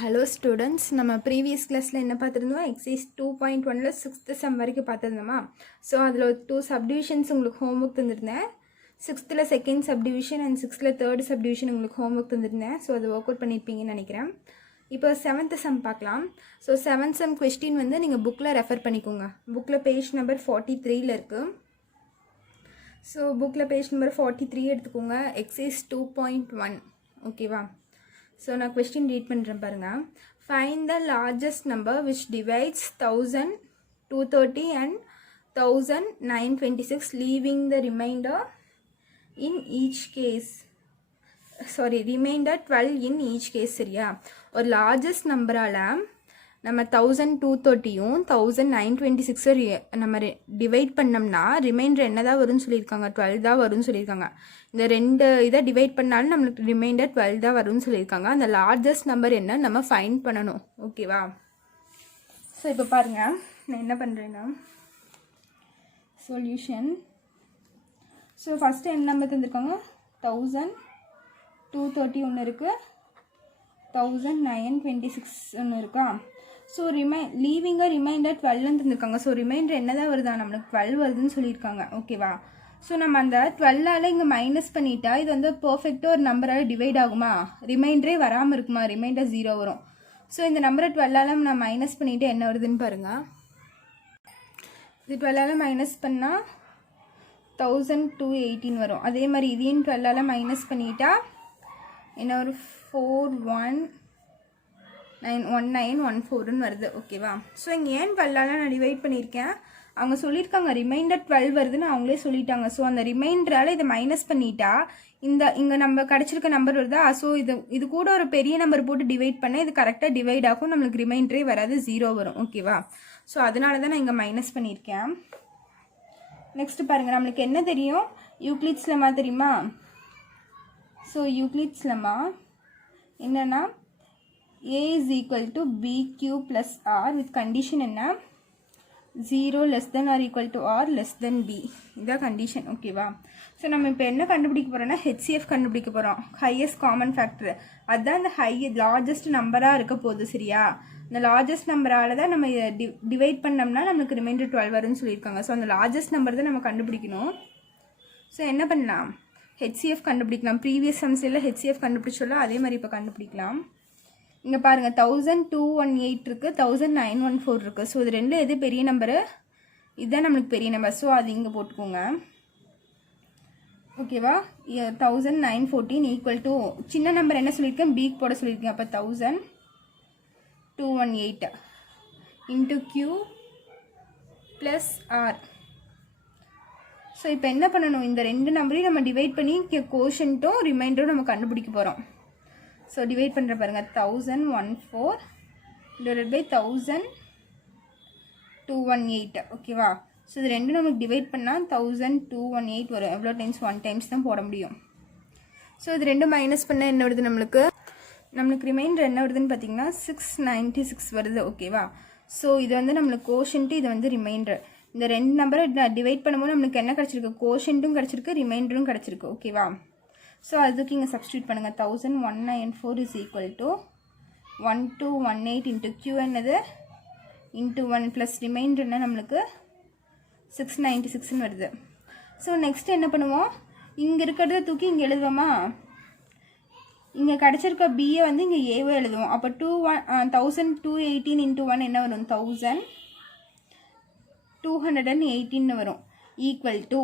Hello students, நம்ம previous கிளாஸில் என்ன பார்த்துருந்தோம்? எக்ஸைஸ் 2.1ல் 6th சம் வரைக்கும் பார்த்துருந்தோமா? ஸோ அதில் 2 சப்டிவிஷன்ஸ் உங்களுக்கு ஹோம்ஒர்க் தந்துருந்தேன். 6th second subdivision and 6th third subdivision உங்களுக்கு ஹோம்ஒர்க் தந்துருந்தேன். ஸோ அதை ஒர்க் அவுட் பண்ணியிருப்பீங்கன்னு நினைக்கிறேன். இப்போ 7th சம் பார்க்கலாம். ஸோ 7th சம் கொஸ்டின் வந்து நீங்கள் புக்கில் ரெஃபர் பண்ணிக்கோங்க. புக்கில் பேஜ் நம்பர் 43ல் இருக்குது. ஸோ புக்கில் பேஜ் நம்பர் 43 எடுத்துக்கோங்க. எக்ஸைஸ் 2.1 ஓகேவா? ஸோ நான் கொஸ்டின் ரீட் பண்ணுறேன் பாருங்கள். Find the largest number which divides 1230 and 1926 leaving the remainder in each case. remainder 12 in each case. சரியா? ஒரு லார்ஜஸ்ட் நம்பரால் நம்ம 1230யும் 1926 நம்ம டிவைட் பண்ணோம்னா ரிமைண்டர் என்ன தான் வரும்னு சொல்லியிருக்காங்க? 12 தான் வரும்னு சொல்லியிருக்காங்க. இந்த ரெண்டு இதை டிவைட் பண்ணாலும் நம்மளுக்கு ரிமைண்டர் 12 தான் வரும்னு சொல்லியிருக்காங்க. அந்த லார்ஜஸ்ட் நம்பர் என்ன நம்ம ஃபைண்ட் பண்ணணும். ஓகேவா? ஸோ இப்போ பாருங்கள், நான் என்ன பண்ணுறேன்னா சொல்யூஷன். ஸோ ஃபஸ்ட்டு என்ன நம்பர் தந்துருக்காங்க? 1230 ஒன்று இருக்குது, 1926 ஒன்று இருக்கா? ஸோ லீவிங்க ரிமைண்டர் 12ன்னு தந்துருக்காங்க. ஸோ ரிமைண்டர் என்ன தான் வருதா? நம்மளுக்கு 12 வருதுன்னு சொல்லியிருக்காங்க. ஓகேவா? ஸோ நம்ம அந்த 12ஆல் இங்கே மைனஸ் பண்ணிட்டா இது வந்து பர்ஃபெக்டாக ஒரு நம்பரால் டிவைட் ஆகுமா? ரிமைண்டரே வராமல் இருக்குமா? ரிமைண்டர் 0 வரும். ஸோ இந்த நம்பரை 12ஆல் நான் மைனஸ் பண்ணிவிட்டு என்ன வருதுன்னு பாருங்கள். இது 12ஆல் மைனஸ் பண்ணால் 1218 வரும். அதே மாதிரி இதையும் 12ஆல் மைனஸ் பண்ணிட்டா என்ன ஒரு 419141 வருது. ஓகேவா? ஸோ இங்கே ஏன் 12ஆல் நான் டிவைட் பண்ணியிருக்கேன்? அவங்க சொல்லியிருக்காங்க ரிமைண்டர் 12 வருதுன்னு அவங்களே சொல்லிட்டாங்க. ஸோ அந்த ரிமைண்டரால் இதை மைனஸ் பண்ணிட்டா இங்கே நம்ம கிடச்சிருக்க நம்பர் வருதா? ஸோ இது கூட ஒரு பெரிய நம்பர் போட்டு டிவைட் பண்ணால் இது கரெக்டாக டிவைட் ஆகும். நம்மளுக்கு ரிமைண்டரே வராது, 0 வரும். ஓகேவா? ஸோ அதனால தான் நான் இங்கே மைனஸ் பண்ணியிருக்கேன். நெக்ஸ்ட் பாருங்கள், நம்மளுக்கு என்ன தெரியும்? யூக்ளிட்ஸ் லெம்மா தெரியுமா? ஸோ யூக்ளிட்ஸ் லெம்மா என்னன்னா A is equal to BQ plus R with condition என்ன? 0 less than or equal to R less than B. இதான் கண்டிஷன். ஓகேவா? ஸோ நம்ம இப்போ என்ன கண்டுபிடிக்க போகிறோம்னா HCF கண்டுபிடிக்க போகிறோம். Highest common factor. அதுதான் இந்த லார்ஜஸ்ட் நம்பராக இருக்க போகுது. சரியா? இந்த லார்ஜஸ்ட் நம்பரால் தான் நம்ம இதை டிவைட் பண்ணோம்னா நம்மளுக்கு ரிமைண்டர் 12 வரும்னு சொல்லியிருக்காங்க. ஸோ அந்த லார்ஜஸ்ட் நம்பர் தான் நம்ம கண்டுபிடிக்கணும். ஸோ என்ன பண்ணலாம்? HCF கண்டுபிடிக்கலாம். ப்ரீவியஸ் சம்ஸில் HCF கண்டுபிடிச்சோம்ல, அதே மாதிரி இப்போ கண்டுபிடிக்கலாம். இங்கே பாருங்கள், 1218 இருக்குது, 1914 இருக்குது. ஸோ இது ரெண்டு எது பெரிய நம்பரு? இதுதான் நம்மளுக்கு பெரிய நம்பர். ஸோ அது இங்கே போட்டுக்கோங்க. ஓகேவா? 1914 ஈக்குவல் டு சின்ன நம்பர் என்ன சொல்லியிருக்கேன்? பிக்கு போட சொல்லியிருக்கேன். அப்போ 1218 into Q plus r. So இப்போ என்ன பண்ணணும்? இந்த ரெண்டு நம்பரையும் நம்ம டிவைட் பண்ணி கோஷன்ட்டும் ரிமைண்டரும் நம்ம கண்டுபிடிக்க போகிறோம். ஸோ டிவைட் பண்ணுற பாருங்கள், 1014 டிவைட் பை 1218. ஓகேவா? ஸோ இது ரெண்டும் நமக்கு டிவைட் பண்ணால் 1218 வரும். எவ்வளோ டைம்ஸ்? 1 டைம்ஸ் தான் போட முடியும். ஸோ இது ரெண்டும் மைனஸ் பண்ணால் என்ன வருது? நம்மளுக்கு ரிமைண்டர் என்ன வருதுன்னு பார்த்தீங்கன்னா 696 வருது. ஓகேவா? ஸோ இது வந்து நம்மளுக்கு கோஷன்ட்டு, இது வந்து ரிமைண்டர். இந்த ரெண்டு நம்பரை டிவைட் பண்ணும்போது நம்மளுக்கு என்ன கிடச்சிருக்கு? கோஷன்ட்டும் கிடச்சிருக்கு, ரிமைண்டரும் கிடச்சிருக்கு. ஓகேவா? ஸோ அதுக்கு இங்கே சப்ஸ்டியூட் பண்ணுங்கள். 1194 is equal to 1218 into Q என்னது? இன்ட்டு 1 ப்ளஸ் ரிமைண்டர் என்ன நம்மளுக்கு 696ன்னு வருது. ஸோ நெக்ஸ்ட் என்ன பண்ணுவோம்? இங்கே இருக்கிறத தூக்கி இங்கே எழுதுவோமா? இங்கே கிடச்சிருக்க பியை வந்து இங்கே ஏவோ எழுதுவோம். அப்போ 1218 இன்ட்டு 1 என்ன வரும்? 1218 வரும். ஈக்குவல் டு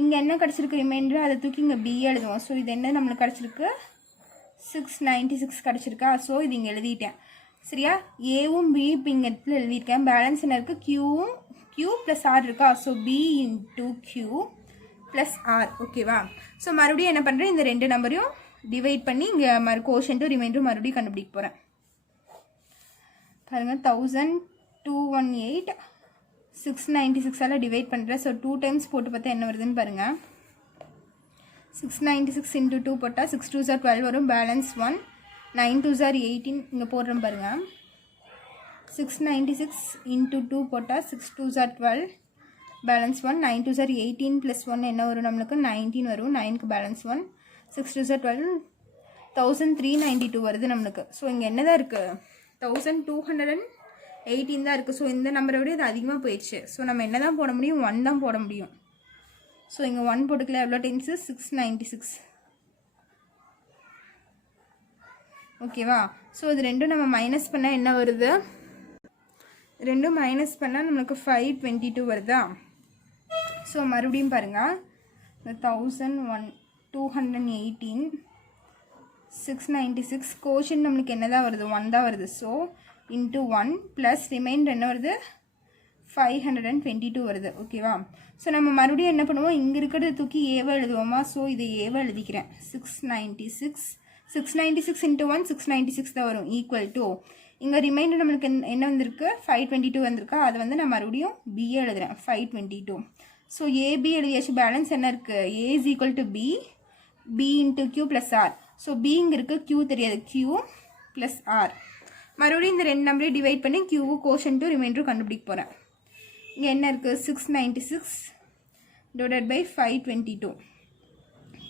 இங்கே என்ன கிடச்சிருக்கு? ரிமைண்டர். அதை தூக்கி இங்கே பிஏ எழுதுவோம். ஸோ இது என்ன நம்மளுக்கு கிடச்சிருக்கு? 696 கிடச்சிருக்கா? ஸோ இது இங்கே எழுதிட்டேன். சரியா? ஏவும் பி இப்போ இங்கே இடத்துல எழுதியிருக்கேன். பேலன்ஸ் என்ன இருக்குது? Q ப்ளஸ் ஆர் இருக்கா? So p into Q plus r. ஓகேவா? ஸோ மறுபடியும் என்ன பண்ணுறேன்? இந்த ரெண்டு நம்பரையும் டிவைட் பண்ணி இங்கே கோஷன்ட்டும் ரிமைண்டரும் மறுபடியும் கண்டுபிடிக்க போகிறேன். பாருங்கள், 1218 696ஆல் டிவைட் பண்ணுறேன். ஸோ 2 டைம்ஸ் போட்டு பார்த்தா என்ன வருதுன்னு பாருங்கள். 696 இன்ட்டு 2 போட்டால் 6 2s are 12 வரும். பேலன்ஸ் 1, 9 2s are 18 இங்கே போடுறேன் பாருங்கள். 696 இன்ட்டு 2 போட்டால் 6 2s are 12, balance 1, 9 2s are 18 plus 1 என்ன வரும்? நம்மளுக்கு 19 வரும். 9க்கு பேலன்ஸ் 1, 6 2s are 12, 1392 வருது நம்மளுக்கு. ஸோ இங்கே என்ன தான் இருக்குது, 1218 தான் இருக்குது. ஸோ இந்த நம்பரை விட இது அதிகமாக போயிடுச்சு. ஸோ நம்ம என்ன தான் போட முடியும், 1 தான் போட முடியும். ஸோ இங்கே 1 போட்டுக்கல, எவ்வளோ டைம்ஸு 696. ஓகேவா. ஸோ இது ரெண்டும் நம்ம மைனஸ் பண்ணால் என்ன வருது, ரெண்டும் மைனஸ் பண்ணால் நம்மளுக்கு 522 வருதா. ஸோ மறுபடியும் பாருங்கள், இந்த 1218 696 கோஷன் நம்மளுக்கு என்ன தான் வருது, 1 தான் வருது. ஸோ இன்ட்டு 1 ப்ளஸ் ரிமைண்டர் என்ன வருது, 522 வருது. ஓகேவா. ஸோ நம்ம மறுபடியும் என்ன பண்ணுவோம், இங்கே இருக்கிறத தூக்கி ஏவை எழுதுவோமா. ஸோ இதை ஏவை எழுதிக்கிறேன். 696 இன்ட்டு 1 696 தான் வரும். ஈக்குவல் டு இங்கே ரிமைண்டர் நம்மளுக்கு என்ன வந்திருக்கு, 522 வந்திருக்கா. அதை வந்து நான் மறுபடியும் பிஏ எழுதுகிறேன், 522. ஸோ ஏபி எழுதியாச்சு. பேலன்ஸ் என்ன இருக்குது, a is equal to b, b into q plus r. So b இங்கே இருக்குது, கியூ தெரியாது, கியூ ப்ளஸ் ஆர். மறுபடியும் இந்த ரெண்டு நம்பரையும் டிவைட் பண்ணி கியூவும் கோஷன்ட்டும் ரிமைண்டரும் கண்டுபிடிக்க போகிறேன். இங்கே என்ன இருக்குது, 696 டிவைடட் பை 522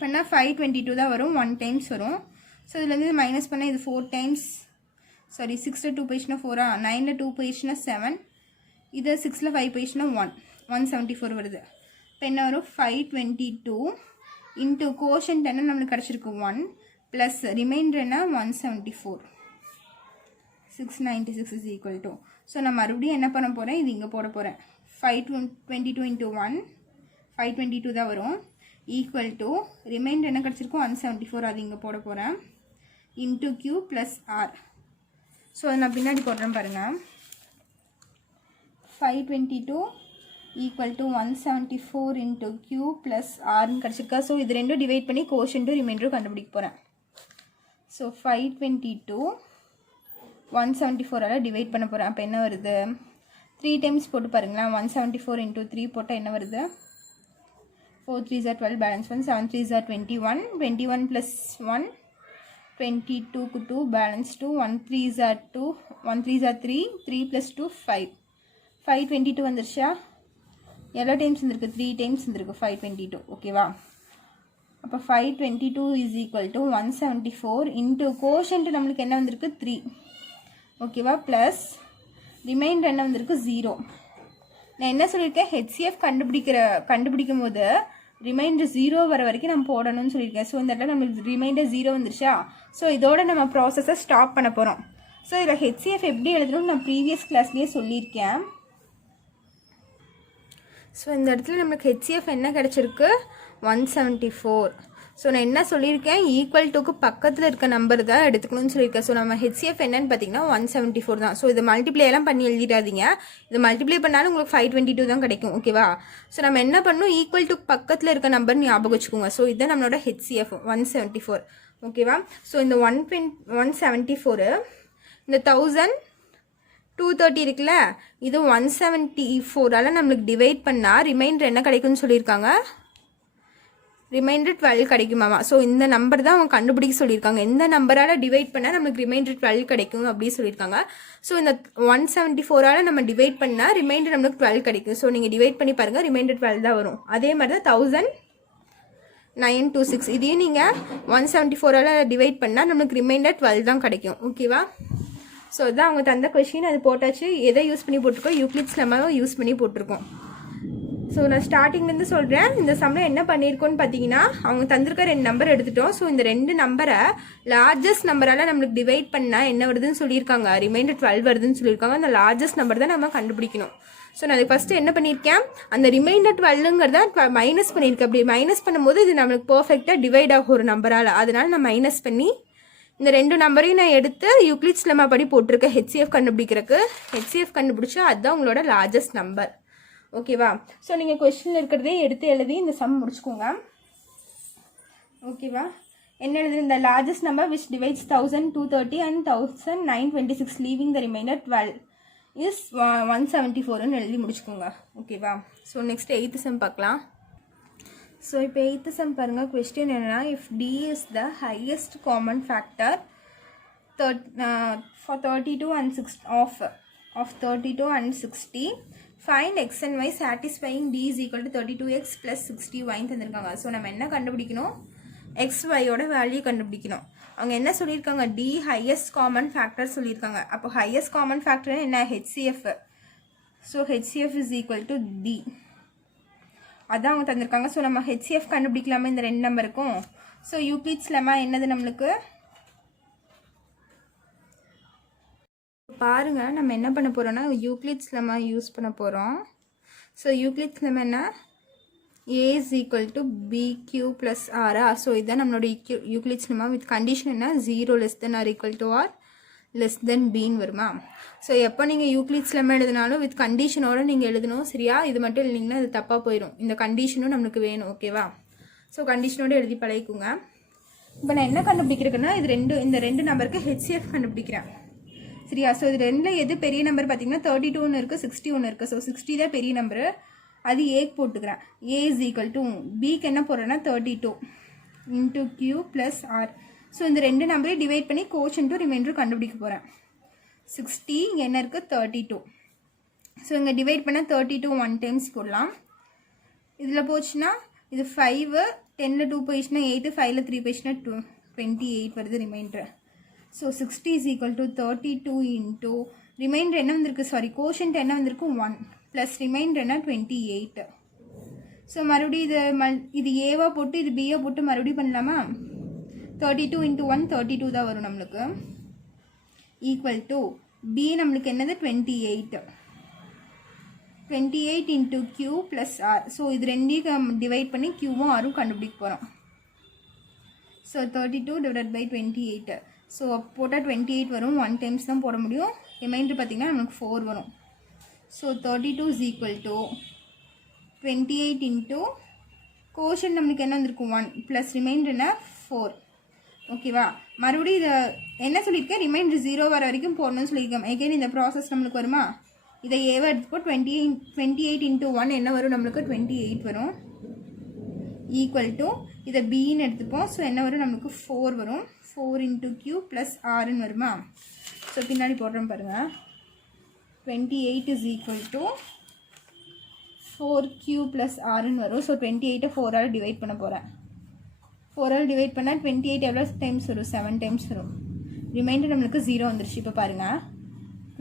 பண்ணால் 522 தான் வரும், 1 டைம்ஸ் வரும். ஸோ இதுலேருந்து இது மைனஸ் பண்ணால் இது 4 டைம்ஸ், சாரி 6ல் 2 போயிடுச்சுன்னா 4, 9ல் 2 போயிடுச்சுன்னா 7, இது 6ல் 5 போயிடுச்சுன்னா 174 வருது. இப்போ என்ன வரும், 522 இன்ட்டு கோஷன்ட் என்ன நம்மளுக்கு கிடச்சிருக்கு 1 ப்ளஸ் ரிமைண்டர் என்ன 174. 696 இஸ் ஈக்குவல் டு. ஸோ நான் மறுபடியும் என்ன பண்ண போகிறேன், இது இங்கே போட போகிறேன். 522 இன்ட்டு 1 522 தான் வரும். ஈக்குவல் டு ரிமைண்டர் என்ன கிடச்சிருக்கும் 174, அது இங்கே போட போகிறேன். Into q plus r. So அதை நான் பின்னாடி போடுறேன் பாருங்கள். 522 equal to 174 into q plus ஆர்னு கிடச்சிருக்கா. ஸோ இது ரெண்டும் டிவைட் பண்ணி கோஷன்ட்டும் ரிமைண்டரும் கண்டுபிடிக்க போகிறேன். ஸோ 522 174 டிவைட் பண்ண போகிறேன். அப்போ என்ன வருது, 3 டைம்ஸ் போட்டு பாருங்களேன். 174 இன்ட்டு 3 போட்டால் என்ன வருது, 4 3s are 12, balance 1, 7 3s are 21, 21 + 1 22க்கு 2, balance 2, 1 3s are 2, 1 3s are 3, 3 + 2 5, 522 வந்துருச்சா. எவ்வளோ டைம்ஸ் வந்துருக்கு, 3 டைம்ஸ் வந்துருக்கு 522. ஓகேவா. அப்போ 522 is equal to 174 into quotient நம்மளுக்கு என்ன வந்திருக்கு 3. ஓகேவா. ப்ளஸ் ரிமைண்டர் என்ன வந்திருக்கு 0. நான் என்ன சொல்லியிருக்கேன், ஹெச்சிஎஃப் கண்டுபிடிக்கும் போது ரிமைண்டர் 0 வர வரைக்கும் நம்ம போடணும்னு சொல்லியிருக்கேன். ஸோ இந்த இடத்துல நம்மளுக்கு ரிமைண்டர் 0 வந்துருச்சா. ஸோ இதோட நம்ம ப்ராசஸை ஸ்டாப் பண்ண போகிறோம். ஸோ இதில் ஹெச்சிஎஃப் எப்படி எழுதணும்னு நான் ப்ரீவியஸ் கிளாஸ்லேயே சொல்லியிருக்கேன். ஸோ இந்த இடத்துல நம்மளுக்கு ஹெச்சிஎஃப் என்ன கிடச்சிருக்கு 174. ஸோ நான் என்ன சொல்லியிருக்கேன், ஈக்குவல் டுக்கு பக்கத்தில் இருக்க நம்பர் தான் எடுத்துக்கணும்னு சொல்லியிருக்கேன். ஸோ நம்ம ஹெச்சிஎஃப் என்னன்னு பார்த்தீங்கன்னா 174 தான். ஸோ இது மல்டிப்ளை எல்லாம் பண்ணி எழுதிடாதீங்க. இது மல்டிப்ளை பண்ணாலும் உங்களுக்கு 522 தான் கிடைக்கும். ஓகேவா. ஸோ நம்ம என்ன பண்ணணும், ஈக்குவல் டுக்கு பக்கத்தில் இருக்க நம்பர் ஞாபகம் வச்சுக்கோங்க. ஸோ இதுதான் நம்மளோட ஹெச்சிஎஃப் 174. ஓகேவா. ஸோ இந்த 174 இந்த 1230 இருக்குல்ல, இது 174ஆல் நம்மளுக்கு டிவைட் பண்ணால் ரிமைண்டர் என்ன கிடைக்கும்னு சொல்லியிருக்காங்க, ரிமைண்டர் 12 கிடைக்குமாமா. ஸோ இந்த நம்பர் தான் அவங்க கண்டுபிடிக்க சொல்லியிருக்காங்க. எந்த நம்பரால் டிவைட் பண்ணால் நம்மளுக்கு ரிமைண்டர் 12 கிடைக்கும் அப்படின்னு சொல்லியிருக்காங்க. ஸோ இந்த 174ஆல் நம்ம டிவைட் பண்ணால் ரிமைண்டர் நம்மளுக்கு 12 கிடைக்கும். ஸோ நீங்கள் டிவைட் பண்ணி பாருங்கள், ரிமைண்டர் 12 தான் வரும். அதே மாதிரி தான் 1926 இதையும் நீங்கள் 174ஆல் டிவைட் பண்ணால் நம்மளுக்கு ரிமைண்டர் 12 தான் கிடைக்கும். ஓகேவா. ஸோ இதுதான் அவங்க தந்த கொஷின், அது போட்டாச்சு. எதை யூஸ் பண்ணி போட்டிருக்கோம், யூக்ளிட்ஸ் நம்ம யூஸ் பண்ணி போட்டிருக்கோம். ஸோ நான் ஸ்டார்டிங்லேருந்து சொல்கிறேன். இந்த சம்மில் என்ன பண்ணியிருக்கோன்னு பார்த்தீங்கன்னா, அவங்க தந்திருக்க 2 நம்பர் எடுத்துட்டோம். ஸோ இந்த 2 நம்பரை லார்ஜஸ்ட் நம்பரால் நம்மளுக்கு டிவைட் பண்ணால் என்ன வருதுன்னு சொல்லியிருக்காங்க, ரிமைண்டர் 12 வருதுன்னு சொல்லியிருக்காங்க. அந்த லார்ஜஸ்ட் நம்பர் தான் நம்ம கண்டுபிடிக்கணும். ஸோ நான் அதுக்கு ஃபஸ்ட்டு என்ன பண்ணியிருக்கேன், அந்த ரிமைண்டர் 12ங்கிறத மைனஸ் பண்ணியிருக்கேன். அப்படி மைனஸ் பண்ணும்போது இது நம்மளுக்கு பர்ஃபெக்டாக டிவைட் ஆகும் ஒரு நம்பரால். அதனால் நான் மைனஸ் பண்ணி இந்த 2 நம்பரையும் நான் எடுத்து யூக்ளிட்ஸ் லெம்மா படி போட்டிருக்கேன் ஹெச்சிஎஃப் கண்டுபிடிக்கிறதுக்கு. ஹெச்சிஎஃப் கண்டுபிடிச்சா அதுதான் உங்களோட லார்ஜஸ்ட் நம்பர். ஓகேவா. ஸோ நீங்கள் கொஸ்டினில் இருக்கிறதே எடுத்து எழுதி இந்த சம் முடிச்சுக்கோங்க. ஓகேவா. என்ன எழுதுது, இந்த largest number which divides 1230 and 1926 leaving the remainder 12 is 174ன்னு எழுதி முடிச்சுக்கோங்க. ஓகேவா. ஸோ நெக்ஸ்ட் 8th சம் பார்க்கலாம். ஸோ இப்போ 8th சம் பாருங்கள். கொஸ்டின் என்னென்னா, if d is the highest common factor for 32 and 6 of 32 and 60, find x and y satisfying d is equal to 32x plus 60y தந்திருக்காங்க. So நம்ம என்ன கண்டுபிடிக்கணும், xy ஓட value கண்டுபிடிக்கணும். அவங்க என்ன சொல்லியிருக்காங்க, டி ஹையஸ்ட் காமன் ஃபேக்டர் சொல்லியிருக்காங்க. அப்போ ஹையஸ்ட் காமன் ஃபேக்டர் என்ன, HCF. So HCF is equal to d, அதான் அவங்க தந்திருக்காங்க. ஸோ நம்ம ஹெச்சிஎஃப் கண்டுபிடிக்கலாமா இந்த 2 நம்பருக்கும். ஸோ யூக்ளிட்ஸ் லெமா என்னது நம்மளுக்கு பாருங்கள், நம்ம என்ன பண்ண போகிறோம்னா யூக்ளிட்ஸ் லெமா யூஸ் பண்ண போகிறோம். ஸோ யூக்ளிட்ஸ் லெமா என்ன, a is equal to bq plus ஆரா. ஸோ இதுதான் நம்மளோட யூக்ளிட்ஸ் லெமா. வித் கண்டிஷன் என்ன, 0 less than r equal to r less than பின்னு வருமா. ஸோ எப்போ நீங்கள் யூக்ளிட்ஸ் லெமா எழுதினாலும் வித் கண்டிஷனோடு நீங்கள் எழுதணும், சரியா. இது மட்டும் எழுதிங்கன்னா அது தப்பாக போயிடும். இந்த கண்டிஷனும் நம்மளுக்கு வேணும், ஓகேவா. ஸோ கண்டிஷனோடு எழுதி பழகிக்குங்க. இப்போ நான் என்ன கண்டுபிடிக்கிறேன்னா இந்த ரெண்டு நம்பருக்கு ஹெச்சிஎஃப் கண்டுபிடிக்கிறேன், சரியா. ஸோ இது ரெண்டில் எது பெரிய நம்பர் பார்த்தீங்கன்னா 32 இருக்குது, 61 இருக்குது. ஸோ 60 தான் பெரிய நம்பரு, அது ஏக்கு போட்டுக்கிறேன். ஏ இஸ் ஈக்குவல் டு பிக்கு என்ன போடுறேன்னா 32 into q plus r. So இந்த 2 நம்பரையும் டிவைட் பண்ணி கோஷன்ட்டும் ரிமைண்டரும் கண்டுபிடிக்க போகிறேன். 60 இங்கே என்ன இருக்குது 32. ஸோ இங்கே டிவைட் பண்ணால் 32 1 டைம்ஸ் போடலாம். இதில் போச்சுன்னா இது 5, 10ல் 2 போயிடுச்சுன்னா 8, 5ல் 3 போயிடுச்சுன்னா 28 வருது remainder. So 60 is equal to 32 into remainder என்ன வந்திருக்கு, சாரி கோஷன்ட் என்ன வந்திருக்கு 1 ப்ளஸ் ரிமைண்டர் என்ன 28. ஸோ மறுபடியும் இது ஏவாக போட்டு இது பியை போட்டு மறுபடியும் பண்ணலாமா. 32 இன்ட்டு 1 32 தான் வரும் நம்மளுக்கு. ஈக்குவல் டு பி நம்மளுக்கு என்னது 28. 28 into q plus r. So இது ரெண்டையும் டிவைட் பண்ணி கியூவும் ஆரும் கண்டுபிடிக்க போகிறோம். So 32 divide by 28. ஸோ போட்டால் 28 வரும், 1 டைம்ஸ் தான் போட முடியும். ரிமைண்டர் பார்த்திங்கன்னா நமக்கு 4 வரும். So 32 is equal to 28 into quotient நம்மளுக்கு என்ன வந்திருக்கும் 1 ப்ளஸ் ரிமைண்டர் என்ன 4, ஓகேவா. மறுபடியும் இதை என்ன சொல்லியிருக்கேன், ரிமைண்டர் 0 வர வரைக்கும் போடணும்னு சொல்லியிருக்கேன். எகைன் இந்த ப்ராசஸ் நம்மளுக்கு வருமா, இதை ஏவா எடுத்துப்போ 28 இன்ட்டு 1 என்ன வரும் நம்மளுக்கு 28 வரும். ஈக்குவல் டு இதை பின்னு எடுத்துப்போம். ஸோ என்ன வரும் நம்மளுக்கு 4 வரும். 4 இன்ட்டு கியூ ப்ளஸ் ஆர்ன்னு வருமா. ஸோ பின்னாடி போடுறோம் பாருங்கள். 28 is equal to 4q plus ஆர்ன்னு வரும். ஸோ 28 4ஆல் டிவைட் பண்ண போகிறேன். 4ஆல் டிவைட் பண்ணால் 28 எவ்வளோ டைம்ஸ் வரும், 7 டைம்ஸ் வரும். ரிமைண்டர் நம்மளுக்கு 0 வந்துருச்சு. இப்போ பாருங்கள்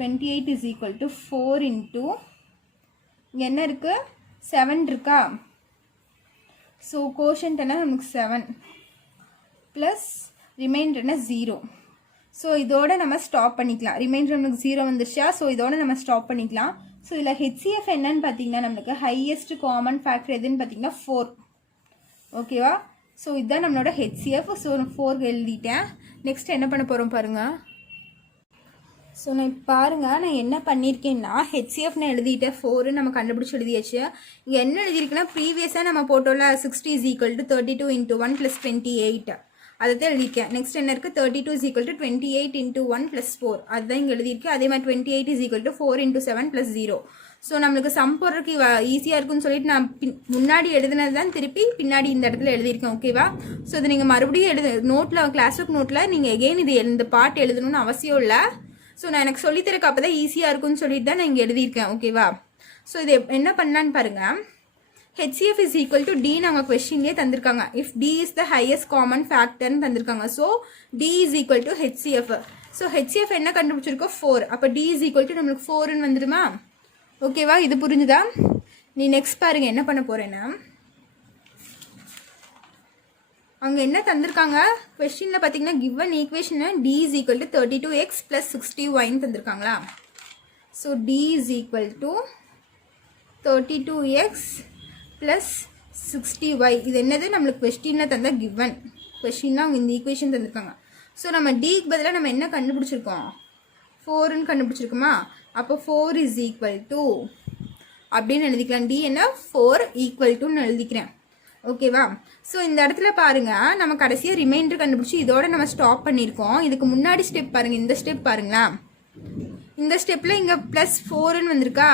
28 இஸ் ஈக்குவல் டு 4 இன்ட்டு இங்கே என்ன இருக்குது 7 இருக்கா. ஸோ கோஷன்ட் என்ன நமக்கு 7 ப்ளஸ் ரிமைண்டர் என்ன 0. ஸோ இதோட நம்ம ஸ்டாப் பண்ணிக்கலாம். ரிமைண்டர் நம்மளுக்கு 0 வந்துருச்சா. ஸோ இதோட நம்ம ஸ்டாப் பண்ணிக்கலாம். ஸோ இதில் ஹெச்சிஎஃப் என்னன்னு பார்த்தீங்கன்னா நம்மளுக்கு ஹையஸ்ட் காமன் ஃபேக்டர் எதுன்னு பார்த்தீங்கன்னா 4, ஓகேவா. ஸோ இதுதான் நம்மளோட ஹெச்சிஎஃப். ஸோ 4 எழுதிட்டேன். நெக்ஸ்ட் என்ன பண்ண போகிறோம் பாருங்கள். ஸோ நான் பாருங்கள் நான் என்ன பண்ணியிருக்கேன்னா ஹெச்சிஎஃப்னு எழுதிட்டேன், 4 நம்ம கண்டுபிடிச்சி எழுதியாச்சு. இங்கே என்ன எழுதியிருக்குன்னா ப்ரீவியஸாக நம்ம போட்டோம்ல 60 is equal to 32 into 1 plus 28 அதை தான் எழுதியிருக்கேன். நெக்ஸ்ட் என்ன இருக்குது 32 is equal to 28 into 1 plus 4 அதுதான் இங்கே எழுதியிருக்கேன். அதே மாதிரி 28 is equal to 4 into 7 plus 0. So நம்மளுக்கு சம் போடுறதுக்கு ஈஸியாக இருக்குன்னு சொல்லிட்டு நான் முன்னாடி எழுதுனது தான் திருப்பி பின்னாடி இந்த இடத்துல எழுதியிருக்கேன், ஓகேவா. ஸோ இது நீங்கள் மறுபடியும் நோட்டில் கிளாஸ் ஒர்க் நோட்டில் நீங்கள் எகெயின் இது இந்த பார்ட் எழுதணும்னு அவசியம் இல்லை. ஸோ நான் எனக்கு சொல்லித்தரக்கு அப்போ தான் ஈஸியாக இருக்குன்னு சொல்லிட்டு தான் நான் இங்கே எழுதியிருக்கேன், ஓகேவா. ஸோ இது என்ன பண்ணலான்னு பாருங்கள். HCF is equal to D நாங்க questionலயே தந்திருக்காங்க. If D is the highest common factor தந்திருக்காங்க. So D is equal to HCF. So HCF என்ன கண்டுபிடிச்சிருக்கோம் 4. அப்ப D is equal to நம்மளுக்கு 4 ன்னு வந்துருமா? ஓகேவா, இது புரிஞ்சுதா? நீ நெக்ஸ்ட் பாருங்க என்ன பண்ண போறேன்னா, அங்க என்ன தந்திருக்காங்க क्वेश्चनல பாத்தீங்கன்னா given equation D is equal to 32x plus 60y ன்னு தந்திருக்காங்களா? So D is equal to 32x plus 60y. இது என்னது நம்மளுக்கு क्वेश्चनல தந்த given क्वेश्चनல அவங்க இந்த ஈக்குவேஷன் தந்திருக்காங்க. ஸோ நம்ம டிக்கு பதிலாக நம்ம என்ன கண்டுபிடிச்சிருக்கோம் 4ன்னு கண்டுபிடிச்சிருக்கோமா? அப்போ 4 is equal to அப்படின்னு எழுதிக்கலாம். டி என்ன 4 equal toன்னு எழுதிக்கிறேன், ஓகேவா. ஸோ இந்த இடத்துல பாருங்க நம்ம கடைசியாக ரிமைண்டர் கண்டுபிடிச்சி இதோட நம்ம ஸ்டாப் பண்ணியிருக்கோம். இதுக்கு முன்னாடி ஸ்டெப் பாருங்க, இந்த ஸ்டெப் பாருங்களா. இந்த ஸ்டெப்பில் இங்கே ப்ளஸ் 4ன்னு வந்திருக்கா.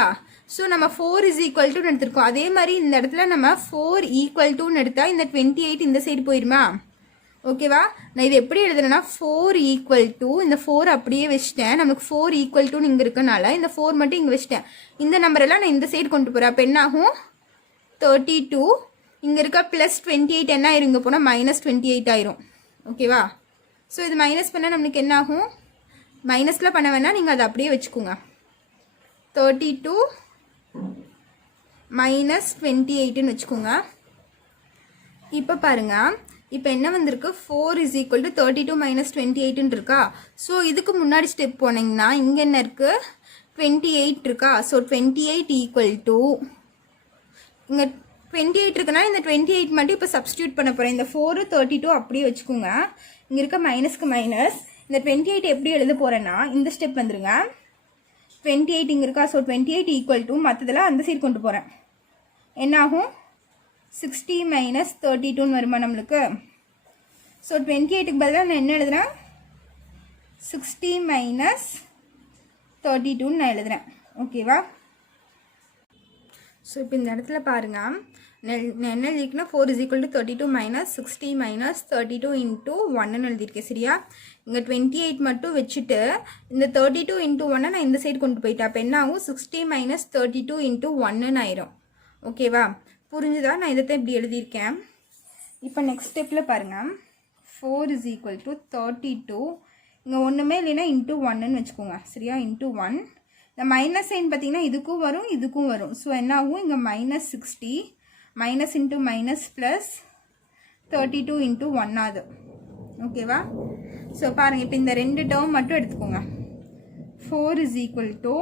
ஸோ நம்ம 4 is equal to எடுத்திருக்கோம். அதே மாதிரி இந்த இடத்துல நம்ம 4 equal toன்னு எடுத்தால் இந்த 28 இந்த சைடு போயிருமா? ஓகேவா. நான் இது எப்படி எழுதுறேன்னா 4 equal to இந்த 4 அப்படியே வச்சிட்டேன். நமக்கு 4 equal to இங்கே இருக்கனால இந்த 4 மட்டும் இங்கே வச்சிட்டேன். இந்த நம்பரெல்லாம் நான் இந்த சைடு கொண்டு போகிறேன். அப்போ என்ன ஆகும் 32 இங்கே இருக்க ப்ளஸ் 28 என்ன ஆயிரும், இங்கே போனால் மைனஸ் 28 ஆயிரும், ஓகேவா. ஸோ இது மைனஸ் பண்ணால் நம்மளுக்கு என்ன ஆகும், மைனஸில் பண்ண வேணால் நீங்கள் அதை அப்படியே வச்சுக்கோங்க. 32 மைனஸ் 28ன்னு வச்சுக்கோங்க. இப்போ பாருங்கள், இப்போ என்ன வந்திருக்கு, 4 இஸ் ஈக்குவல் டு 32 மைனஸ் 28ன்னு இருக்கா. ஸோ இதுக்கு முன்னாடி ஸ்டெப் போனீங்கன்னா இங்கே என்ன இருக்குது, 28 இருக்கா. ஸோ 28 ஈக்குவல் டு, இங்கே 28 இருக்குன்னா இந்த 28 மட்டும் இப்போ சப்ஸ்டியூட் பண்ண போகிறேன். இந்த 4 32 அப்படியே வச்சுக்கோங்க. இங்கே இருக்க மைனஸ்க்கு மைனஸ், இந்த 28 எப்படி எழுத போகிறேன்னா இந்த ஸ்டெப் வந்துருங்க. 28 இங்கே இருக்கா. ஸோ 28 ஈக்குவல் டு மற்றதெல்லாம் அந்த சைடு கொண்டு போகிறேன். என்னாகும், 60 மைனஸ் 32ன்னு வருமா நம்மளுக்கு. ஸோ 28க்கு பதிலாக நான் என்ன எழுதுறேன், 60 மைனஸ் 32ன்னு நான் எழுதுறேன். ஓகேவா. ஸோ இப்போ இந்த இடத்துல பாருங்கள், நான் என்ன எழுதிருக்கேன்னா 4 is equal to 32 minus 60 minus 32 into 1ன்னு எழுதியிருக்கேன். சரியா. இங்கே 28 மட்டும் வச்சுட்டு இந்த 32 இன்ட்டு 1 நான் இந்த சைடு கொண்டு போயிட்டேன். அப்போ என்ன ஆகும், 60 மைனஸ் 32 இன்ட்டு 1ன்னு ஆயிரும். ஓகேவா. புரிஞ்சுதா. நான் இதை இப்படி எழுதியிருக்கேன். இப்போ நெக்ஸ்ட் ஸ்டெப்பில் பாருங்கள், 4 இஸ் ஈக்குவல் டு 32, இங்கே ஒன்றுமே இல்லைன்னா இன்ட்டு 1ன்னு வச்சுக்கோங்க. சரியா. இன்ட்டு 1, இந்த மைனஸ் சைன் பார்த்தீங்கன்னா இதுக்கும் வரும் இதுக்கும் வரும். ஸோ என்ன ஆகும், இங்கே minus 60 minus into minus plus 32 into 1 ஆகுது. ஓகேவா. ஸோ பாருங்கள், இப்போ இந்த ரெண்டு டேர்ம் மட்டும் எடுத்துக்கோங்க. 4 இஸ் ஈக்குவல் டு,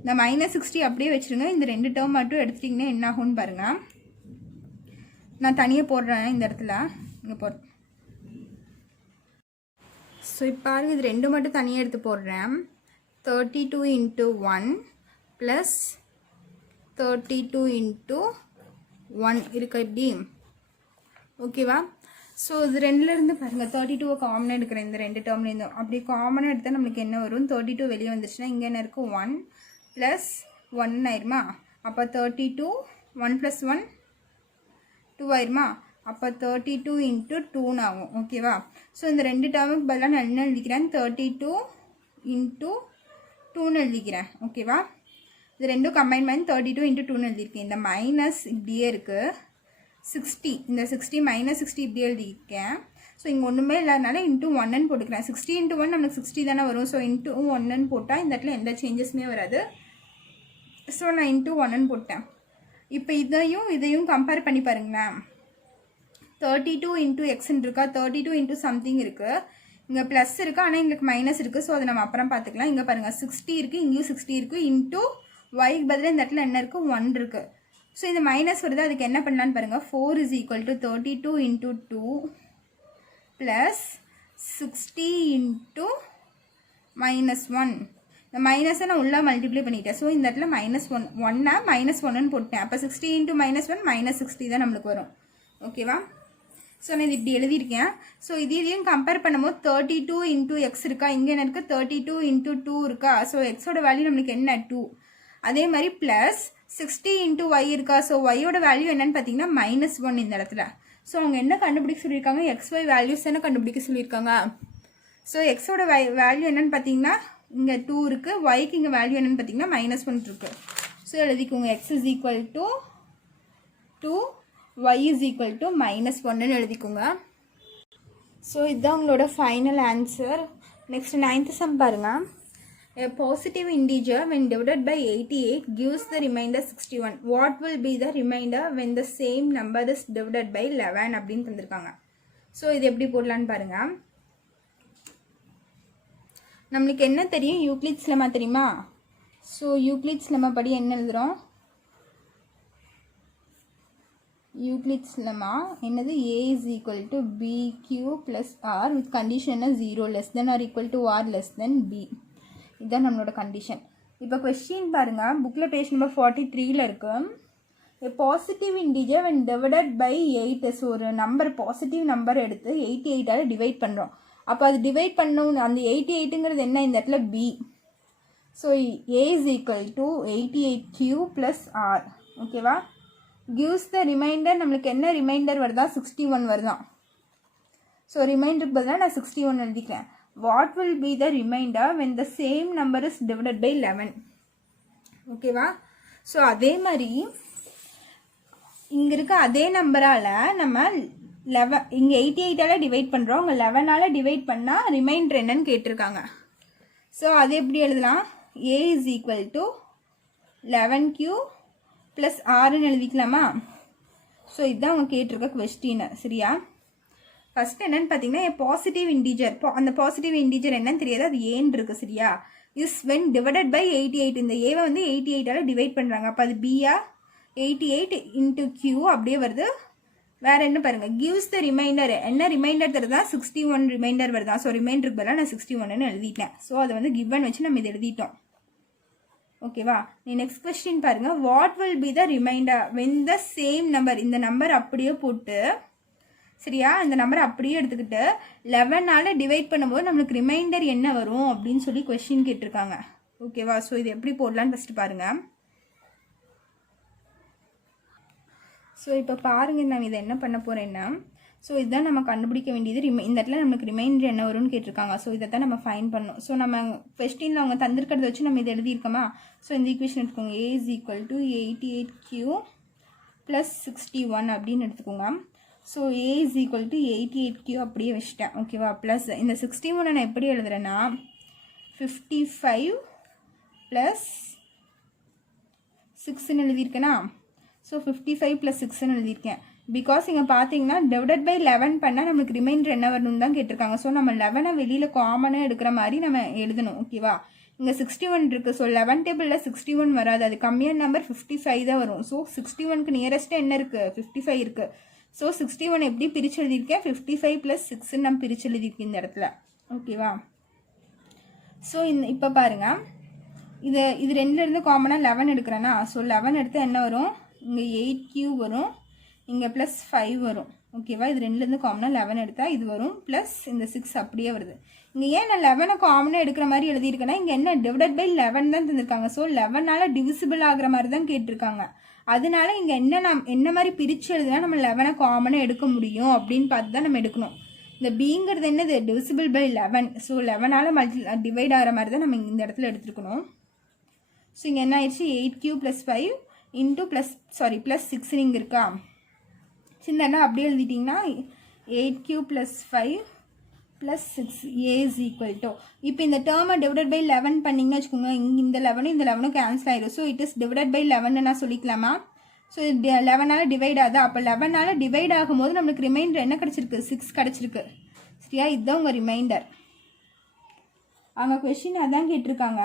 இந்த மைனஸ் 60 அப்படியே வச்சுருங்க. இந்த ரெண்டு டேர்ம் மட்டும் எடுத்துட்டிங்கன்னா என்ன ஆகும்னு பாருங்கள். நான் தனியாக போடுறேன் இந்த இடத்துல, இங்கே போடுறேன். ஸோ இப்போ பாருங்கள், இது ரெண்டு மட்டும் தனியாக எடுத்து போடுறேன். 32 இன்ட்டு 1 ப்ளஸ் 32 இன்ட்டு 1 இருக்கா இப்படி. ஓகேவா. ஸோ இது ரெண்டுலேருந்து பாருங்கள், 32 காமனாக எடுக்கிறேன். இந்த ரெண்டு டேர்ம்லேருந்தும் அப்படி காமனாக எடுத்தால் நம்மளுக்கு என்ன வரும், 32 வெளியே வந்துச்சுன்னா இங்கே என்ன இருக்கும், 1 ப்ளஸ் 1 ஆயிருமா. அப்போ 32 1 ப்ளஸ் 1 2 ஆயிருமா. அப்போ 32 இன்ட்டு 2ன்னு ஆகும். ஓகேவா. ஸோ இந்த ரெண்டு டேர்முக்கு பதிலாக நான் என்ன எழுதிக்கிறேன், 32 இன்ட்டு 2ன்னு எழுதிக்கிறேன். ஓகேவா. இது ரெண்டும் கம்பைன் பண்ணி 32 இன்ட்டு 2ன்னு எழுதியிருக்கேன். இந்த மைனஸ் இப்படியே இருக்குது. 60, இந்த 60 மைனஸ் 60 இப்படி எழுதியிருக்கேன். ஸோ இங்கே ஒன்றுமே இல்லாதனால இன்ட்டு 1ன்னு போட்டுக்கிறேன். 60 இன்ட்டு 1 நம்மளுக்கு 60 தானே வரும். ஸோ இன்ட்டு 1ன்னு போட்டால் இந்த இடத்துல எந்த சேஞ்சஸுமே வராது. ஸோ நான் இன்ட்டு 1ன்னு போட்டேன். இப்போ இதையும் கம்பேர் பண்ணி பாருங்களேன். 32 இன்ட்டு எக்ஸ்ன்னு இருக்கா, 32 இன்ட்டு சம்திங் இருக்குது. இங்கே ப்ளஸ் இருக்குது, ஆனால் எங்களுக்கு மைனஸ் இருக்குது. ஸோ அதை நம்ம அப்புறம் பார்த்துக்கலாம். இங்கே பாருங்கள், 60 இருக்குது, இங்கேயும் 60 இருக்குது. இன்ட்டு ஒய்க்கு பதிலாக இந்த இடத்துல என்ன இருக்குது, 1 இருக்குது. ஸோ இந்த மைனஸ் வருது, அதுக்கு என்ன பண்ணலான்னு பாருங்கள். 4 is equal to 32 into 2 plus 60 into minus 1. இந்த மைனஸை நான் உள்ளே மல்டிப்ளை பண்ணிட்டேன். ஸோ இந்த இடத்துல -1 மைனஸ் 1ன்னு போட்டேன். அப்போ 60 இன்ட்டு -1 மைனஸ் 60 தான் நம்மளுக்கு வரும். ஓகேவா. ஸோ நான் இது இப்படி எழுதியிருக்கேன். ஸோ இதையும் கம்பேர் பண்ணும்போது 32 இன்ட்டு எக்ஸ் இருக்கா, இங்கே என்ன இருக்குது, 32 இன்ட்டு 2 இருக்கா. ஸோ எக்ஸோட வேல்யூ நம்மளுக்கு என்ன, 2. அதே மாதிரி ப்ளஸ் 60 இன்ட்டு ஒய் இருக்கா. ஸோ ஒய்யோட வேல்யூ என்னன்னு பார்த்தீங்கன்னா -1 இந்த இடத்துல. ஸோ அவங்க என்ன கண்டுபிடிக்க சொல்லியிருக்காங்க, XY வேல்யூஸ் என்ன கண்டுபிடிக்க சொல்லியிருக்காங்க. ஸோ எக்ஸோட வேல்யூ என்னன்னு பார்த்தீங்கன்னா இங்கே 2 இருக்குது, ஒய்க்கு இங்கே வேல்யூ என்னன்னு பார்த்தீங்கன்னா -1 இருக்குது. ஸோ எழுதிக்கோங்க, x is equal to 2, y is equal to -1ன்னு எழுதிக்கோங்க. ஸோ இதுதான் உங்களோட final answer. Next 9th sum பாருங்கள். A positive integer when divided by 88 gives the remainder 61. What will be the remainder when the same number is divided by 11 அப்படின்னு தந்திருக்காங்க. So இது எப்படி போடலான்னு பாருங்கள். நம்மளுக்கு என்ன தெரியும், யூக்ளிட்ஸ் லெம்மா தெரியுமா. ஸோ யூக்ளிட்ஸ் லெம்மா படி என்ன எழுதுகிறோம், யூக்ளிட்ஸ் லெம்மா என்னது, a is equal to bq plus r with condition என்ன 0 less than or equal to r less than b. இதுதான் நம்மளோட கண்டிஷன். இப்போ கொஸ்டின் பாருங்கள், புக்கில் பேஜ் நம்பர் 43ல் இருக்கு. Positive integer when divided by 8. So ஒரு நம்பர் பாசிட்டிவ் நம்பர் எடுத்து 88ஆல் divide பண்ணுறோம். அப்போ அது டிவைட் பண்ணணும், அந்த 88ங்கிறது என்ன, இந்த இடத்துல b. So a is equal to 88q plus r. ஓகேவா. gives the remainder, நம்மளுக்கு என்ன ரிமைண்டர் வருதா, 61 வருதான். ஸோ ரிமைண்டருக்கு பதிலாக நான் 61 எழுதிக்கிறேன். What will be the reminder when the same number is divided by 11. ஓகேவா. ஸோ அதே மாதிரி இங்கே இருக்க அதே நம்பரால் நம்ம இங்கே 88ஆல் டிவைட் பண்ணுறோம், உங்கள் 11ஆல் டிவைட் பண்ணால் ரிமைண்டர் என்னன்னு கேட்டிருக்காங்க. ஸோ அது எப்படி எழுதலாம்? a is equal to 11q plus ஆறுன்னு எழுதிக்கலாமா? ஸோ இதுதான் அவங்க கேட்டிருக்க கொஸ்டின். சரியா? ஃபஸ்ட் என்னன்னு பார்த்தீங்கன்னா பாசிட்டிவ் இன்டீஜர், அந்த பாசிட்டிவ் இன்டீஜர் என்னன்னு தெரியாது, அது ஏன்னு இருக்குது. சரியா? Is when divided by 88. இந்த ஏவை வந்து 88ஆல் டிவைட் பண்ணுறாங்க, அப்போ அது பியா 88 இன்ட்டு q அப்படியே வருது. வேறு என்ன பாருங்கள், கிவ்ஸ் த ரிமைண்டர். என்ன ரிமைண்டர் தருதா? 61 ரிமைண்டர் வருதா? ஸோ ரிமைண்டருக்கு பதிலாக நான் 61ன்னு எழுதிட்டேன். ஸோ அதை வந்து கிவன் வச்சு நம்ம இதை எழுதிட்டோம். ஓகேவா? நீ நெக்ஸ்ட் கொஸ்டின் பாருங்கள். What will be the reminder when the same number, இந்த நம்பர் அப்படியே போட்டு, சரியா, இந்த நம்பர் அப்படியே எடுத்துக்கிட்டு 11ஆல் டிவைட் பண்ணும்போது நம்மளுக்கு ரிமைண்டர் என்ன வரும் அப்படின்னு சொல்லி கொஸ்டின் கேட்டிருக்காங்க. ஓகேவா? ஸோ இது எப்படி போடலான்னு ஃபஸ்ட்டு பாருங்கள். ஸோ இப்போ பாருங்கள், நான் இதை என்ன பண்ண போகிறேன்னா, ஸோ இதுதான் நம்ம கண்டுபிடிக்க வேண்டியது. இந்த இடத்துல நமக்கு ரிமைண்டர் என்ன வரும்னு கேட்டிருக்காங்க. ஸோ இதை தான் நம்ம ஃபைன் பண்ணணும். ஸோ நம்ம கொஸ்டினில் அவங்க தந்திருக்கிறத வச்சு நம்ம இதை எழுதியிருக்கோமா? ஸோ இந்த ஈக்குவேஷன் எடுத்துக்கோங்க. a is equal to 88q plus 61 அப்படின்னு எடுத்துக்கோங்க. So a is equal to 88q அப்படியே வச்சுட்டேன். ஓகேவா? ப்ளஸ் இந்த 61 நான் எப்படி எழுதுறேன்னா 55 ப்ளஸ் 6ன்னு எழுதியிருக்கேனா? ஸோ 55 ப்ளஸ் 6ன்னு எழுதியிருக்கேன். பிகாஸ் இங்கே பார்த்தீங்கன்னா டிவைடட் பை 11 பண்ணால் நம்மளுக்கு ரிமைண்டர் என்ன வரணும்னு தான் கேட்டிருக்காங்க. ஸோ நம்ம 11 வெளியில் காமனாக எடுக்கிற மாதிரி நம்ம எழுதணும். ஓகேவா? இங்கே 61 இருக்குது. ஸோ 11 டேபிளில் 61 வராது, அது கம்மியான நம்பர் 55 தான் வரும். ஸோ 61க்கு நியரஸ்ட்டாக என்ன இருக்குது? 55 இருக்குது. ஸோ 61 எப்படி பிரித்து எழுதியிருக்கேன்? 55 ப்ளஸ் 6ன்னு நம்ம பிரித்து எழுதியிருக்கேன் இந்த இடத்துல. ஓகேவா? ஸோ இப்போ பாருங்கள், இது ரெண்டுலேருந்து காமனாக 11 எடுக்கிறேன்னா, ஸோ 11 எடுத்தால் என்ன வரும்? இங்கே 8q வரும், இங்கே ப்ளஸ் 5 வரும். ஓகேவா? இது ரெண்டுலேருந்து காமனாக 11 எடுத்தால் இது வரும், ப்ளஸ் இந்த 6 அப்படியே வருது. இங்கே ஏன் நான் 11 காமனாக எடுக்கிற மாதிரி எழுதியிருக்கேன்னா, இங்கே என்ன டிவைடட் பை 11 தான் தந்திருக்காங்க. ஸோ 11ஆல் டிவிசிபிள் ஆகிற மாதிரி தான் கேட்டிருக்காங்க. அதனால இங்கே என்ன மாதிரி பிரித்து எழுதுனா நம்ம 11 காமனாக எடுக்க முடியும் அப்படின்னு பார்த்து தான் நம்ம எடுக்கணும். இந்த பிங்கிறது என்னது? Divisible by 11. ஸோ 11ஆல் டிவைட் ஆகிற மாதிரி தான் நம்ம இந்த இடத்துல எடுத்துருக்கணும். ஸோ இங்கே என்ன ஆயிடுச்சு? 8q ப்ளஸ் 5 இன்ட்டு ப்ளஸ் 6 இங்கே இருக்கா? சின்ன அப்படியே எழுதிட்டிங்கன்னா 8q plus 5 plus 6 a is equal to, இப்போ இந்த டேர்மை டிவைடட் பை 11 பண்ணிங்கன்னு வச்சுக்கோங்க, இங்கே இந்த 11 கேன்சல் ஆயிடும். So it is divided by 11 நான் சொல்லிக்கலாமா? ஸோ 11ஆல் டிவைட் ஆகுது. அப்போ 11ஆல் டிவைட் ஆகும்போது நம்மளுக்கு ரிமைண்டர் என்ன கிடச்சிருக்கு? 6 கிடச்சிருக்கு. சரியா? இதுதான் உங்கள் ரிமைண்டர். அவங்க கொஸ்டின் அதான் கேட்டிருக்காங்க.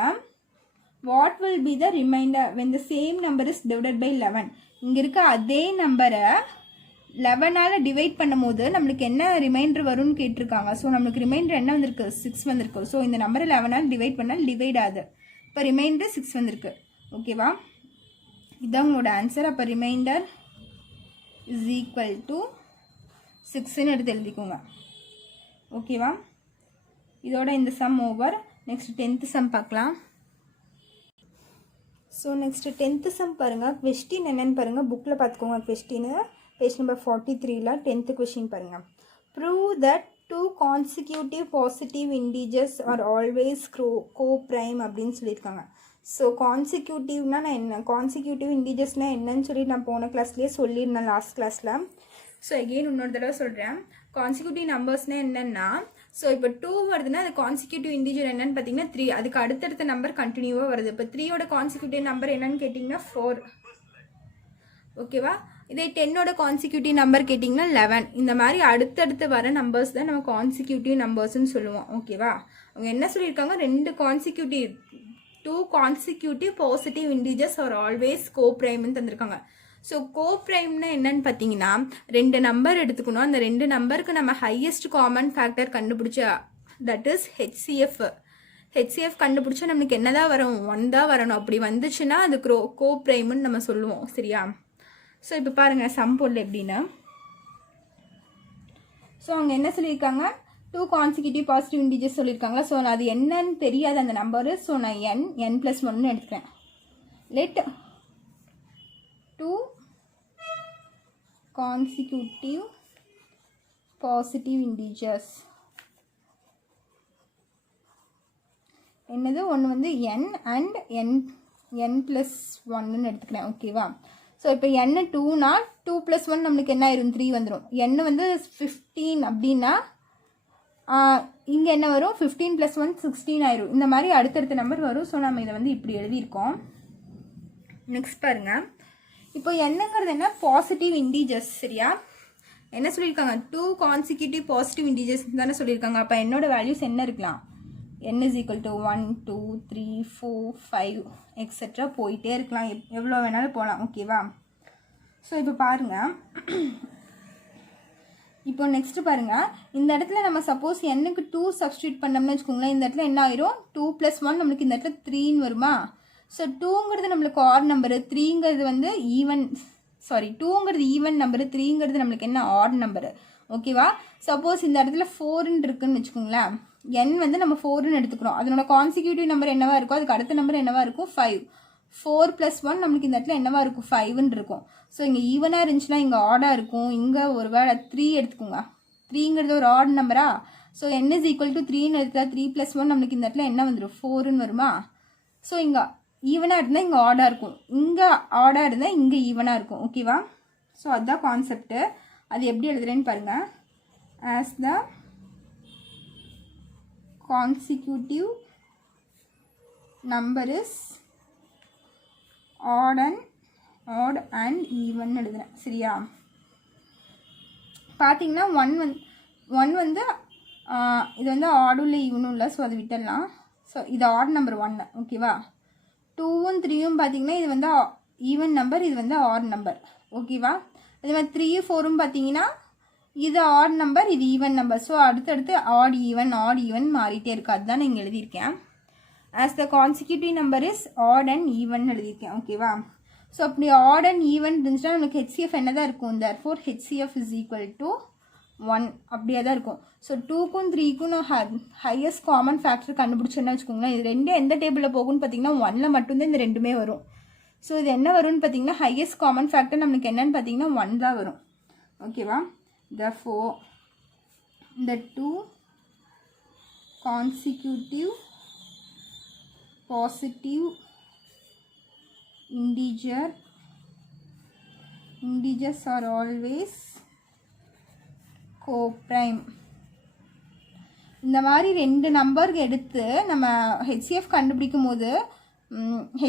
What will be the reminder when the same number is divided by 11? இங்கே இருக்க அதே நம்பரை 11ஆல் டிவைட் பண்ணும்போது நம்மளுக்கு என்ன ரிமைண்டர் வரும்னு கேட்டிருக்காங்க. ஸோ நம்மளுக்கு ரிமைண்டர் என்ன வந்திருக்கு? 6 வந்திருக்கு. ஸோ இந்த நம்பரை 11ஆல் டிவைட் பண்ணால் டிவைட் ஆகுது. இப்போ ரிமைண்டர் 6 வந்திருக்கு. ஓகேவா? இதுதான் உங்களோட ஆன்சர். அப்போ ரிமைண்டர் இஸ் ஈக்குவல் டு 6ன்னு எடுத்து எழுதிக்கோங்க. ஓகேவா? இதோட இந்த sum over. Next 10th sum பார்க்கலாம். ஸோ நெக்ஸ்ட்டு 10th சம் பாருங்கள். கொஸ்டின் என்னென்னு பாருங்கள், புக்கில் பார்த்துக்கோங்க. கொஸ்டின் பேஜ் நம்பர் 43ல் 10th கொஸ்டின் பாருங்கள். Prove that 2 consecutive positive integers are always coprime அப்படின்னு சொல்லியிருக்காங்க. ஸோ கான்சிக்யூட்டிவ்னா நான் என்ன, கான்சிக்யூட்டிவ் இன்டீஜர்ஸ்னால் என்னன்னு சொல்லி நான் போன கிளாஸ்லேயே சொல்லியிருந்தேன், லாஸ்ட் கிளாஸில். ஸோ எகெயின் இன்னொரு தடவை சொல்கிறேன். கான்சிக்யூட்டிவ் நம்பர்ஸ்னால் என்னென்னா, ஸோ இப்போ 2 வருதுன்னா அது கான்சிக்யூட்டிவ் இன்டீஜர் என்னன்னு பார்த்தீங்கன்னா 3. அதுக்கு அடுத்தடுத்த நம்பர் கண்டினியூவாக வருது. இப்போ 3யோட கான்சிக்யூட்டிவ் நம்பர் என்னன்னு கேட்டிங்கன்னா 4. ஓகேவா? இதே 10ஓட கான்சிக்யூட்டிவ் நம்பர் கேட்டிங்கன்னா 11. இந்த மாதிரி அடுத்தடுத்து வர நம்பர்ஸ் தான் நம்ம கான்சிக்யூட்டிவ் நம்பர்ஸ்ன்னு சொல்லுவோம். ஓகேவா? அவங்க என்ன சொல்லியிருக்காங்க? 2 consecutive positive integers are always கோ-ப்ரைம்னு தந்திருக்காங்க. ஸோ கோ-ப்ரைம்னா என்னன்னு பார்த்தீங்கன்னா 2 நம்பர் எடுத்துக்கணும். அந்த 2 நம்பருக்கு நம்ம ஹையஸ்ட் காமன் ஃபேக்டர் கண்டுபிடிச்சா, தட் இஸ் ஹெச்சிஎஃப் கண்டுபிடிச்சா நம்மளுக்கு என்னதான் வரும்? 1 தான் வரணும். அப்படி வந்துச்சுன்னா அது கோ-ப்ரைம்னு நம்ம சொல்லுவோம். சரியா? ஸோ இப்போ பாருங்கள் சம் பொருள் எப்படின்னா, ஸோ அவங்க என்ன சொல்லியிருக்காங்க? 2 consecutive பாசிட்டிவ் இன்டீஜர்ஸ் சொல்லியிருக்காங்க. ஸோ அது என்னன்னு தெரியாது அந்த நம்பரு. ஸோ நான் n+1 எடுத்துக்கிறேன். லெட் 2 consecutive பாசிட்டிவ் இன்டீஜர்ஸ், என்னது ஒன்று வந்து n and n+1ன்னு எடுத்துக்கிறேன். ஓகேவா? ஸோ ஸோ இப்போ n 2னா 2 + 1 நம்மளுக்கு என்ன ஆயிரும் 3 வந்துடும். n வந்து 15 அப்படின்னா இங்கே என்ன வரும் 15 + 1 16 ஆயிரும். இந்த மாதிரி அடுத்தடுத்த நம்பர் வரும். ஸோ நம்ம இதை வந்து இப்படி எழுதியிருக்கோம். நெக்ஸ்ட் பாருங்கள், இப்போ என்னங்கிறது என்ன பாசிட்டிவ் இன்டீஜர்ஸ். சரியா, என்ன சொல்லியிருக்காங்க 2 கான்சிக்யூட்டிவ் பாசிட்டிவ் இன்டீஜர்ஸ் தானே சொல்லியிருக்காங்க. அப்போ என்னோட வேல்யூஸ் என்ன இருக்கலாம், n = 1 2 3 4 5 எக்ஸெட்ரா போயிட்டே இருக்கலாம், எவ்வளோ வேணாலும் போகலாம். ஓகேவா. ஸோ இப்போ பாருங்கள், இப்போ நெக்ஸ்ட் பாருங்கள், இந்த இடத்துல நம்ம சப்போஸ் n-க்கு 2 சப்ஸ்டியூட் பண்ணோம்னு வச்சுக்கோங்களேன். இந்த இடத்துல என்ன ஆயிரும் 2 + 1 நம்மளுக்கு இந்த இடத்துல 3ன்னு வருமா. ஸோ 2ங்கிறது நம்மளுக்கு ஆட் நம்பரு, 3ங்கிறது வந்து ஈவன் நம்பரு, 3ங்கிறது நம்மளுக்கு என்ன ஆட் நம்பரு. ஓகேவா. சப்போஸ் இந்த இடத்துல 4ன்னு இருக்குன்னு வச்சுக்கோங்களேன். n வந்து நம்ம 4ன்னு எடுத்துக்கிறோம். அதனோட கான்சிக்யூட்டிவ் நம்பர் என்னவா இருக்கும், அதுக்கு அடுத்த நம்பர் என்னவா இருக்கும் 5. 4 + 1 நம்மளுக்கு இந்த இடத்துல என்னவா இருக்கும் 5ன்னு இருக்கும். ஸோ இங்கே ஈவனாக இருந்துச்சுன்னா இங்கே ஆடாக இருக்கும். இங்கே ஒரு வேளை 3 எடுத்துக்கோங்க. 3ங்கிறது ஒரு ஆட் நம்பரா. ஸோ n = 3ன்னு எடுத்தா 3 + 1 நம்மளுக்கு இந்த இடத்துல என்ன வந்துடும் 4ன்னு வருமா. ஸோ இங்கே ஈவனாக இருந்தால் இங்கே ஆடாக இருக்கும், இங்கே ஆடாக இருந்தால் இங்கே ஈவனாக இருக்கும். ஓகேவா. ஸோ அதுதான் கான்செப்ட்டு. அது எப்படி எழுதுறேன்னு பாருங்கள். As the consecutive number is odd and even எழுதுறேன். சரியா, பார்த்தீங்கன்னா 1 வந்து இது வந்து ஆடும் இல்லை ஈவனும் இல்லை. ஸோ அது விட்டுடலாம். ஸோ இது ஆட் நம்பர் 1. ஓகேவா. 2ம் 3ம் பார்த்தீங்கன்னா இது வந்து ஈவன் நம்பர், இது வந்து ஆட் நம்பர். ஓகேவா. அதே மாதிரி 3 4ம் பார்த்தீங்கன்னா இது ஆட் நம்பர், இது ஈவன் நம்பர். ஸோ அடுத்தடுத்து ஆட் ஈவன் மாறிட்டே இருக்குது. அதுதான் நான் இங்கே எழுதியிருக்கேன். as the consecutive number is odd and even எழுதியிருக்கேன். ஓகேவா. ஸோ அப்படி ஆட் அண்ட் ஈவன் இருந்துச்சுன்னா நமக்கு HCF என்ன தான் இருக்கும், therefore HCF = 1 அப்படியே தான் இருக்கும். ஸோ 2க்கும் 3க்கும் நான் ஹையஸ்ட் காமன் ஃபேக்டர் கண்டுபிடிச்சோன்னு வச்சுக்கோங்களேன். இது ரெண்டும் எந்த டேபிளில் போகும்னு பார்த்தீங்கன்னா 1ல் மட்டும்தான் இந்த ரெண்டுமே வரும். ஸோ இது என்ன வரும்னு பார்த்தீங்கன்னா ஹையஸ்ட் காமன் ஃபேக்டர் நம்மளுக்கு என்னன்னு பார்த்தீங்கன்னா 1 தான் வரும். ஓகேவா. therefore the 2 consecutive positive integers are always co-prime. இந்த மாதிரி ரெண்டு நம்பர் எடுத்து நம்ம HCF கண்டுபிடிக்கும் போது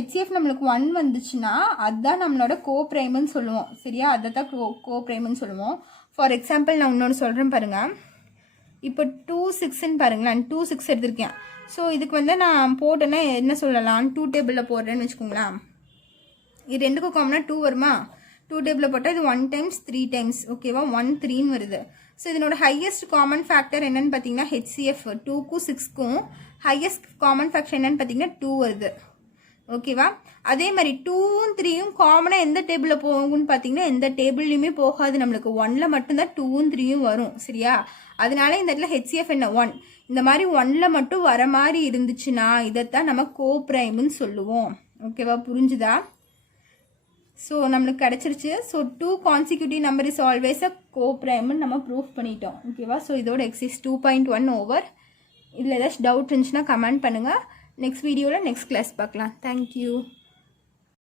HCF நம்மளுக்கு 1 வந்துச்சுன்னா அதுதான் நம்மளோட கோப்ரைம்னு சொல்லுவோம். சரியா, அதை தான் கோப்ரைம்னு சொல்லுவோம். ஃபார் எக்ஸாம்பிள் நான் இன்னொன்று சொல்கிறேன் பாருங்கள். இப்போ 2 6ன்னு பாருங்களேன். நான் 2 6 எடுத்திருக்கேன். ஸோ இதுக்கு வந்து நான் போட்டேன்னா என்ன சொல்லலாம், 2 டேபிளில் போடுறேன்னு வச்சுக்கோங்களேன். இது ரெண்டுக்கும் காமனாக 2 வருமா. 2 டேபிளில் போட்டால் இது 1 டைம்ஸ் 3 டைம்ஸ். ஓகேவா. 1 3ன்னு வருது. ஸோ இதனோட ஹையஸ்ட் காமன் ஃபேக்டர் என்னன்னு பார்த்தீங்கன்னா HCF 2க்கும் 6க்கும் ஹையஸ்ட் காமன் ஃபேக்டர் என்னன்னு பார்த்தீங்கன்னா 2 வருது. ஓகேவா. அதே மாதிரி 2ம் 3யும் காமனாக எந்த டேபிளில் போகும்னு பார்த்தீங்கன்னா எந்த டேபிள்லையுமே போகாது. நம்மளுக்கு 1ல் மட்டும்தான் 2ம் 3யும் வரும். சரியா, அதனால இந்த இடத்துல HCF என்ன 1. இந்த மாதிரி 1ல் மட்டும் வர மாதிரி இருந்துச்சுன்னா இதைத்தான் நம்ம கோப்ரைம்னு சொல்லுவோம். ஓகேவா, புரிஞ்சுதா. ஸோ நம்மளுக்கு கிடச்சிருச்சு. So 2 consecutive number is always a கோப்ரைம்னு நம்ம ப்ரூஃப் பண்ணிட்டோம். ஓகேவா. ஸோ இதோட எக்ஸைஸ் 2.1 ஓவர். இதில் ஏதாச்சும் டவுட் இருந்துச்சுன்னா கமெண்ட் பண்ணுங்கள். நெக்ஸ்ட் வீடியோவில் நெக்ஸ்ட் கிளாஸ் பார்க்கலாம். தேங்க்யூ.